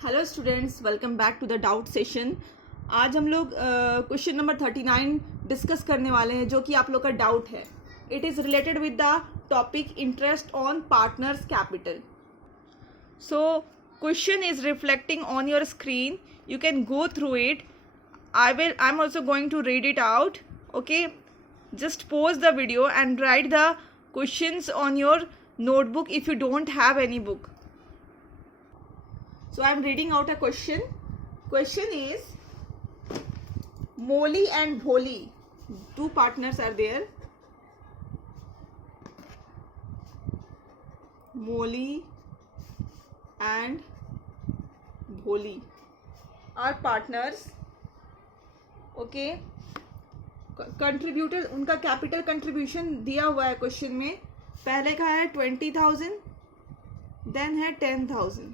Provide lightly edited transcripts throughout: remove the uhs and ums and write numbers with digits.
Hello students, welcome back to the doubt session. आज हम लोग क्वेश्चन नंबर 39 डिस्कस करने वाले हैं, जो कि आप लोग का डाउट है। It is related with the topic interest on partners capital. So question is reflecting on your screen, you can go through it. I am also going to read it out. Okay, just pause the video and write the questions on your notebook if you don't have any book. So I am reading out a question. Question is, Molly and Bholi, two partners are there. Molly and Bholi are partners. Okay. Contributor, उनका capital contribution दिया हुआ है question में। पहले का है 20,000, then है 10,000।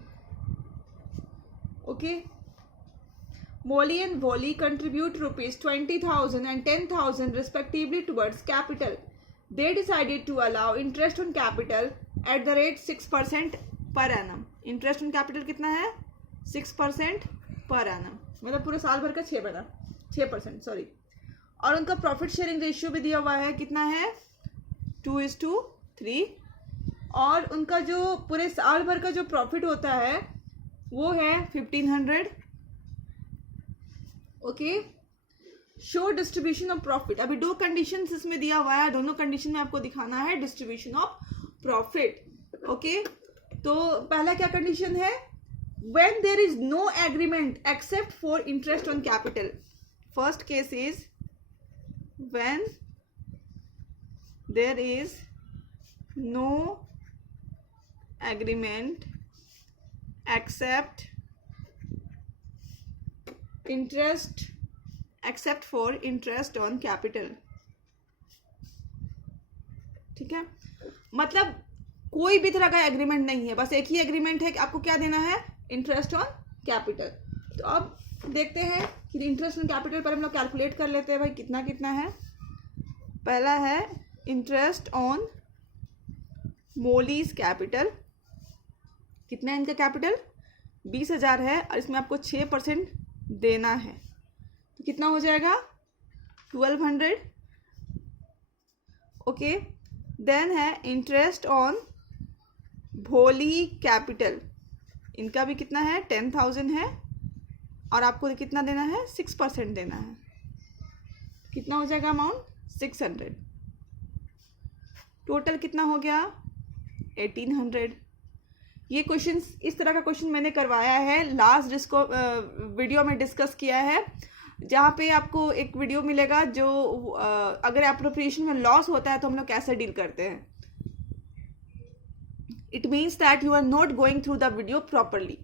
Okay, Molly and Wally contribute ₹20,000 and 10,000 respectively towards capital. They decided to allow interest on capital at the rate 6% per annum. Interest on capital कितना है? 6% पर annum, मतलब पूरे साल भर का 6%, सॉरी। और उनका प्रॉफिट शेयरिंग रेशियो भी दिया हुआ है, कितना है? 2:3। और उनका जो पूरे साल भर का जो प्रॉफिट होता है वो है 1,500। Okay, show distribution of profit. अभी दो कंडीशंस इसमें दिया हुआ है, दोनों कंडीशन में आपको दिखाना है डिस्ट्रीब्यूशन ऑफ प्रॉफिट। ओके, तो पहला क्या कंडीशन है? When there is no agreement except for interest on capital. First case is when there is no agreement except for interest on capital। ठीक है, मतलब कोई भी तरह का एग्रीमेंट नहीं है, बस एक ही एग्रीमेंट है कि आपको क्या देना है? Interest on capital. तो अब देखते हैं कि इंटरेस्ट ऑन कैपिटल पर हम लोग कैलकुलेट कर लेते हैं भाई, कितना कितना है। पहला है इंटरेस्ट ऑन मोलीज कैपिटल। कितना है इनका कैपिटल? 20,000 है, और इसमें आपको 6% देना है, तो कितना हो जाएगा? 1,200। ओके, देन है इंटरेस्ट ऑन भोली कैपिटल। इनका भी कितना है? 10,000 है, और आपको कितना देना है? 6% देना है। कितना हो जाएगा अमाउंट? 600। टोटल कितना हो गया? 1,800। ये क्वेश्चन, इस तरह का क्वेश्चन मैंने करवाया है, लास्ट जिसको वीडियो में डिस्कस किया है, जहाँ पे आपको एक वीडियो मिलेगा जो अगर एप्रोप्रिएशन में लॉस होता है तो हम लोग कैसे डील करते हैं। It means that you are not going through the video properly.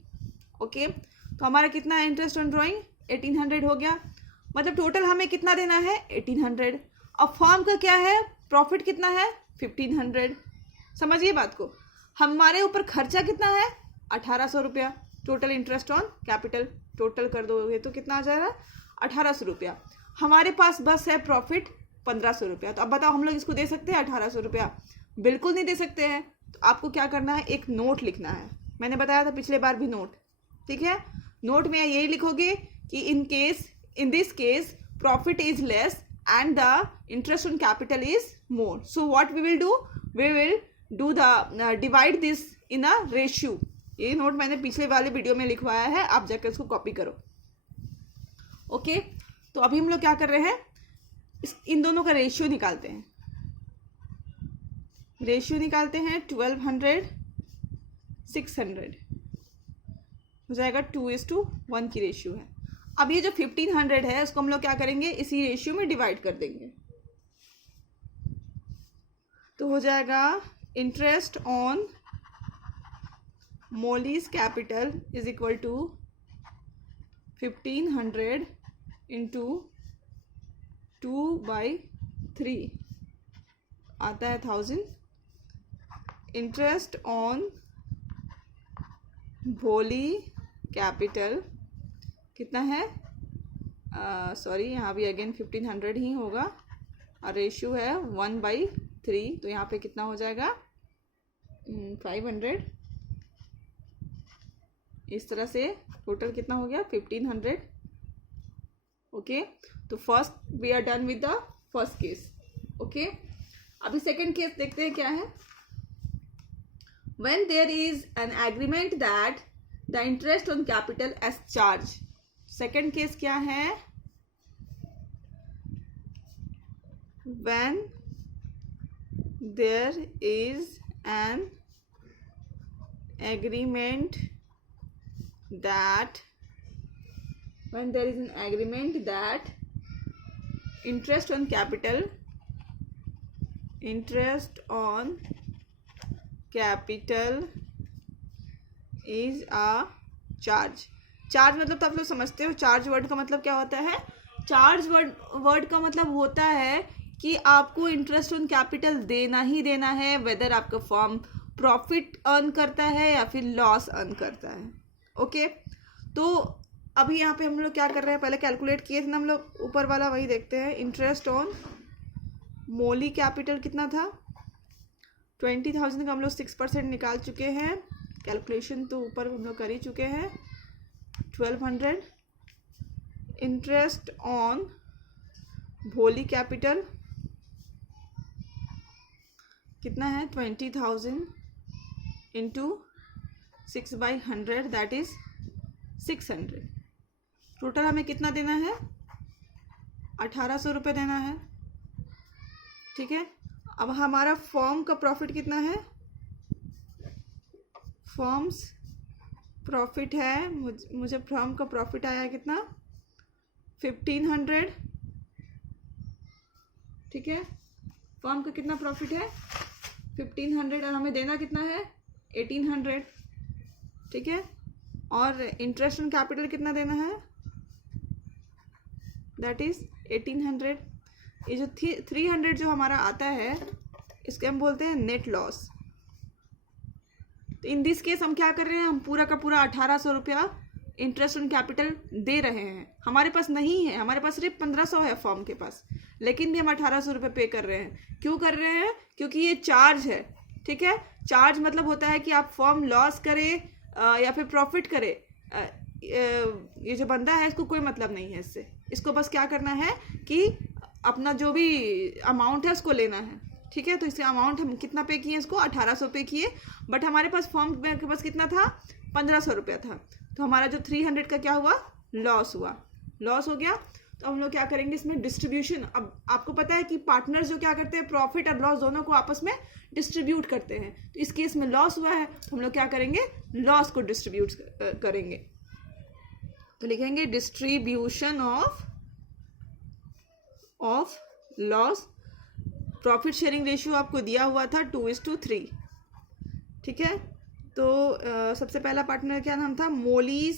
Okay, तो हमारा कितना है इंटरेस्ट ऑन ड्रॉइंग? 1,800 हो गया, मतलब टोटल हमें कितना देना है? 1,800। अब फर्म का क्या है? प्रॉफिट कितना है? 1,500। समझिए बात को, हमारे ऊपर खर्चा कितना है? 1,800 रुपया। Total interest on capital total कर दोगे तो कितना आ जाएगा? 1,800 रुपया। हमारे पास बस है प्रॉफिट 1,500 रुपया। तो अब बताओ, हम लोग इसको दे सकते हैं 1,800 रुपया? बिल्कुल नहीं दे सकते हैं। तो आपको क्या करना है? एक नोट लिखना है। मैंने बताया था पिछले बार भी नोट, ठीक है। नोट में यही लिखोगे कि in this case profit is less and the interest on capital is more, so what we will do the divide this in a ratio. ये नोट मैंने पिछले वाले वीडियो में लिखवाया है, आप जाकर इसको कॉपी करो। ओके, तो अभी हम लोग क्या कर रहे हैं? इन दोनों का रेशियो निकालते हैं। 1,200 600 हो जाएगा। 2:1 की रेशियो है। अब ये जो 1,500 है उसको हम लोग क्या करेंगे? इसी रेशियो में डिवाइड कर देंगे, तो हो जाएगा interest on Molly's capital is equal to 1,500 into 2/3 आता है 1,000। इंटरेस्ट ऑन भोली कैपिटल कितना है? सॉरी, यहाँ भी अगेन 1,500 ही होगा, और रेशियो है 1/3, तो यहाँ पे कितना हो जाएगा? 500 इस तरह से टोटल कितना हो गया 1500। ओके, तो first we are done with the first case. Okay, अभी सेकंड केस देखते हैं क्या है। When there is an agreement that the interest on capital as charge. Second case क्या है, when there is an agreement that interest on capital is a charge। Charge मतलब तो आप लोग समझते हो, चार्ज वर्ड का मतलब क्या होता है। चार्ज वर्ड का मतलब होता है कि आपको इंटरेस्ट ऑन कैपिटल देना ही देना है, वेदर आपका फॉर्म प्रॉफिट अर्न करता है या फिर लॉस अर्न करता है। ओके, तो अभी यहाँ पे हम लोग क्या कर रहे हैं, पहले कैलकुलेट किए थे ना हम लोग, ऊपर वाला वही देखते हैं। इंटरेस्ट ऑन मोली कैपिटल कितना था 20,000 का, हम लोग 6% निकाल चुके हैं। कैलकुलेशन तो ऊपर हम लोग कर ही चुके हैं। 1200 इंटरेस्ट ऑन भोली कैपिटल कितना है 20,000 इंटू 6/100 दैट इज 600। टोटल हमें कितना देना है 1800 रुपये देना है। ठीक है, अब हमारा फॉर्म का प्रॉफिट कितना है, फॉर्म्स प्रॉफिट है, मुझे फॉर्म का प्रॉफिट आया कितना 1500। ठीक है, फॉर्म का कितना प्रॉफिट है 1500 और हमें देना कितना है 1800। ठीक है, और इंटरेस्ट ऑन कैपिटल कितना देना है दैट इज 1800। ये जो 300 जो हमारा आता है इसके हम बोलते हैं नेट लॉस। तो इन दिस केस हम क्या कर रहे हैं, हम पूरा का पूरा 1800 रुपया इंटरेस्ट ऑन कैपिटल दे रहे हैं। हमारे पास नहीं है, हमारे पास सिर्फ 1500 है फॉर्म के पास, लेकिन भी हम 1800 रुपये पे कर रहे हैं। क्यों कर रहे हैं, क्योंकि ये चार्ज है। ठीक है, चार्ज मतलब होता है कि आप फॉर्म लॉस करे या फिर प्रॉफिट करे, ये जो बंदा है इसको कोई मतलब नहीं है इससे। इसको बस क्या करना है कि अपना जो भी अमाउंट है उसको लेना है। ठीक है, तो इससे अमाउंट हम कितना पे किए, इसको 1800 पे किए, बट हमारे पास फॉर्म के पास कितना था 1500 रुपया था। तो हमारा जो 300 का क्या हुआ, लॉस हुआ, लॉस हो गया। तो हम लोग क्या करेंगे इसमें डिस्ट्रीब्यूशन। अब आपको पता है कि पार्टनर्स जो क्या करते हैं, प्रॉफिट और लॉस दोनों को आपस में डिस्ट्रीब्यूट करते हैं। तो इस केस में लॉस हुआ है तो हम लोग क्या करेंगे, लॉस को डिस्ट्रीब्यूट करेंगे। तो लिखेंगे distribution of loss. Profit sharing ratio आपको दिया हुआ था 2:3। ठीक है, तो सबसे पहला पार्टनर क्या नाम था, Molly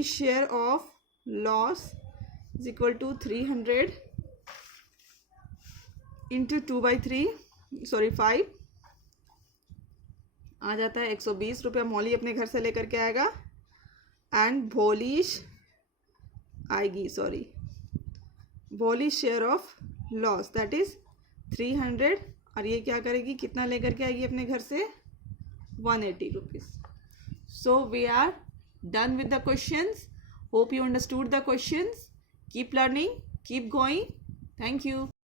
share of loss is equal to 300 into 2/3 5 आ जाता है 120 रुपया। मौली अपने घर से लेकर के आएगा एंड भोलिश share of loss that is 300, और ये क्या करेगी, कितना लेकर के आएगी अपने घर से 180 rupees. So we are done with the questions. Hope you understood the questions. Keep learning, keep going. Thank you.